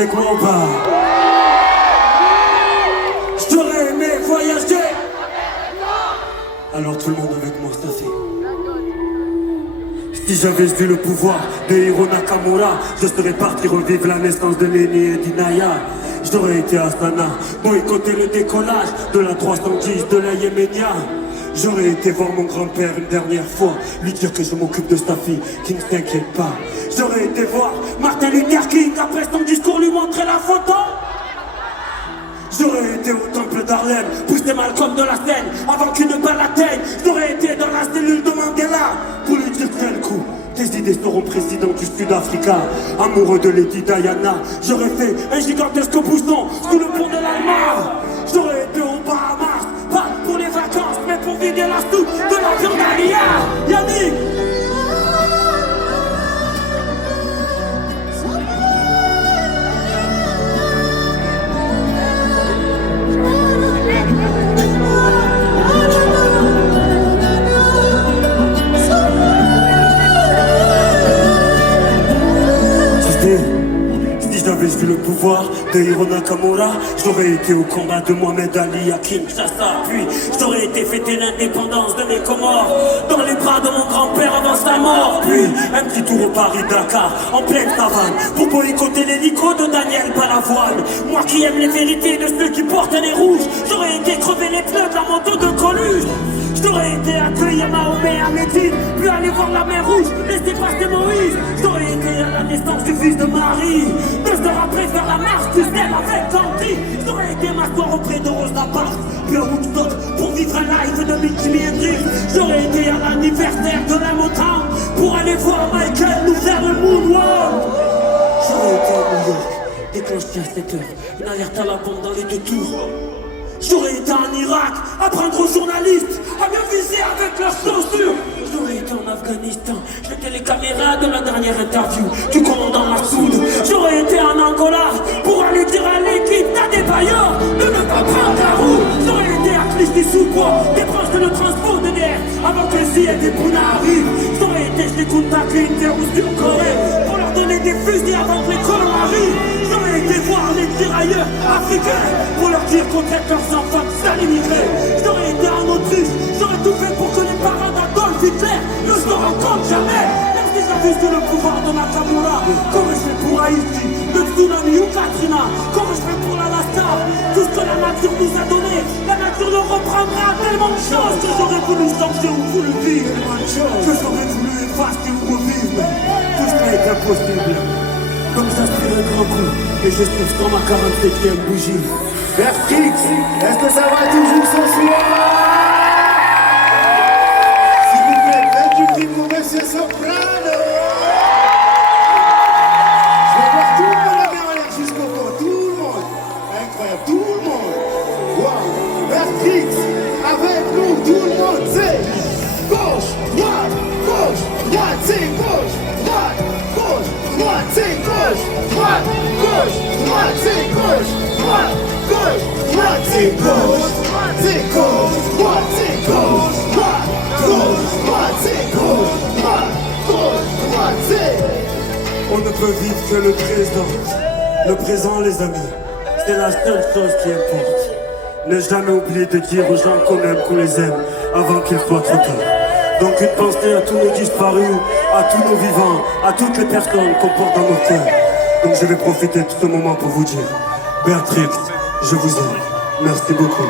avec moi ou pas? J'aurais aimé voyager. Alors tout le monde avec moi, Stafi. Si j'avais eu le pouvoir de Hiro Nakamura, je serais parti revivre la naissance de Lenny et d'Inaya. J'aurais été à Astana, boycotter le décollage de la 310 de la Yéménia. J'aurais été voir mon grand-père une dernière fois, lui dire que je m'occupe de sa fille, qui ne s'inquiète pas. J'aurais été voir Martin Luther King, après son discours lui montrer la photo. J'aurais été au temple d'Harlem, pousser Malcolm de la scène avant qu'une balle atteigne. J'aurais été dans la cellule de Mandela pour lui dire quel coup. Tes idées seront président du Sud-Africa, amoureux de Lady Diana. J'aurais fait un gigantesque bouchon sous le pont de l'Alma. J'aurais été aux Bahamas, pas pour les vacances, mais pour vider la soupe de l'avion d'Alia. Yannick. Si j'avais eu le pouvoir de Hiro Nakamura, j'aurais été au combat de Mohamed Ali à Kinshasa. Puis j'aurais été fêter l'indépendance de mes Comores dans les bras de mon grand-père avant sa mort. Puis un petit tour au Paris-Dakar en pleine savane pour boycotter l'hélico de Daniel Balavoine. Moi qui aime les vérités de ceux qui portent les rouges, j'aurais été crever les pneus de la moto de Coluche. J'aurais été accueillir Mahomet à Médine, puis aller voir la mer Rouge, laisser passer Moïse. J'aurais été à la naissance du fils de Marie, 2 heures après faire la marche du sel avec Gandhi. J'aurais été m'asseoir auprès de Rosa Parks, puis à Woodstock pour vivre un live de Jimi Hendrix. J'aurais été à l'anniversaire de la Motown pour aller voir Michael nous faire le moonwalk. J'aurais été à New York, déclenché à 7 heures, une alerte à la bombe dans les 2 tours. J'aurais été en Irak, apprendre aux journalistes à mieux viser avec leurs chaussures. J'aurais été en Afghanistan, j'étais les caméras de la dernière interview du commandant Massoud. J'aurais été en Angola pour aller dire à l'équipe d'Adebayor de ne pas prendre la roue. J'aurais été à Clichy-sous-Bois, des proches de le transport de DF avant que Zi et des Bouna arrivent. J'aurais été chez Kunta Kinte ou sur Corée pour leur donner des fusils avant que les colons arrivent. J'aurais été voir les tirailleurs africains pour leur dire qu'on traite leurs enfants de sales immigrés. J'aurais été en Autriche, j'aurais tout fait pour que les parents d'Adolf Hitler ne se rencontrent jamais. Même si j'avais eu le pouvoir de Nakamura, comment je fais pour Haïti, le tsunami ou Katrina, comment je fais pour l'Alaska, tout ce que la nature nous a donné, la nature nous reprendra tellement de choses que j'aurais voulu changer ou voulu vivre, que j'aurais voulu effacer ou revivre, mais tout cela est impossible. Donc j'aspire un grand coup et je suis dans ma 47e bougie. Vertix, est-ce que ça va toujours ce soir? S'il vous plaît, faites du bruit pour Monsieur Soprano. Je vais voir tout le monde la main en l'air jusqu'au fond, tout le monde. Incroyable, tout le monde. Wow, Vertix, avec nous, tout le monde, c'est gauche, droite, c'est gauche, droite, c'est gauche, droite, c'est gauche, droite, c'est gauche, c'est gauche, droite, c'est gauche, droite, c'est gauche, droite, c'est. On ne peut vivre que le présent. Le présent, les amis, c'est la seule chose qui importe. Ne jamais oublier de dire aux gens qu'on aime, qu'on les aime, avant qu'il soit trop tard. Donc une pensée à tous nos disparus, à tous nos vivants, à toutes les personnes qu'on porte dans nos cœurs. Donc je vais profiter de ce moment pour vous dire, Bertrix, je vous aime. Merci beaucoup.